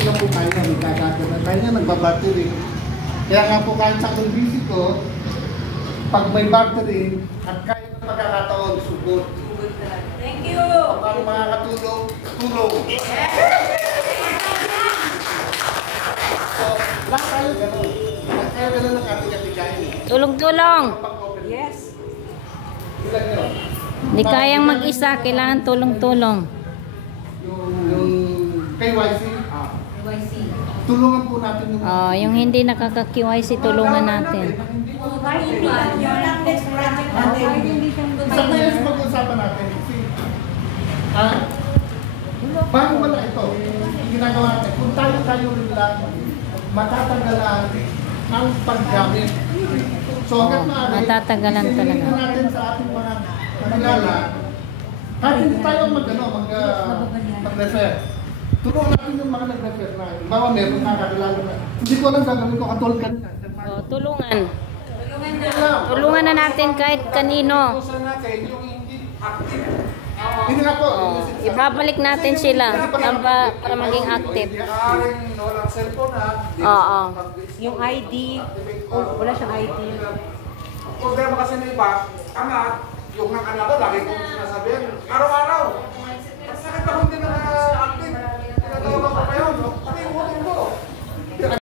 meron na po tayo na magkakagana. Tayo nga nagbabattery. Kaya nga po kahit sa convince ko, pag may battery at kaya ng pagkakataon, support. Thank you! Paano makakatulong? Tulong! So, lahat tayo gano'n. Lahat tayo gano'n ng ating katigayin. Tulong-tulong! Yes! Ilan yun? Hindi kayang mag-isa, kailangan tulong-tulong. Yung KYC, tulungan po natin yung... Oh, yung hindi nakaka-QIC, tulungan natin. Yung next project natin. Isa na yung pag-uusapan natin. Kasi, paano wala ito? Yung ginagawa natin, kung tayo rin lang, matatagalan ang paggamit. So, hanggat maaari, matatagalan talaga. isinihin natin sa ating mga kanilala, kahit hindi tayo mag-refer. Tulungan natin yung mga nag-refer na. Bawa meron nakakilala na. Hindi ko alam gagawin ko, katulad kanina. Oh, tulungan. Tulungan na natin kahit kanino. Hindi nga po. Oh, ibabalik natin sila para maging active. Oo. Yung ID, wala siyang ID. Problema kasi ng iba, yung ng anak ko, lagi kong sinasabihan, araw-araw,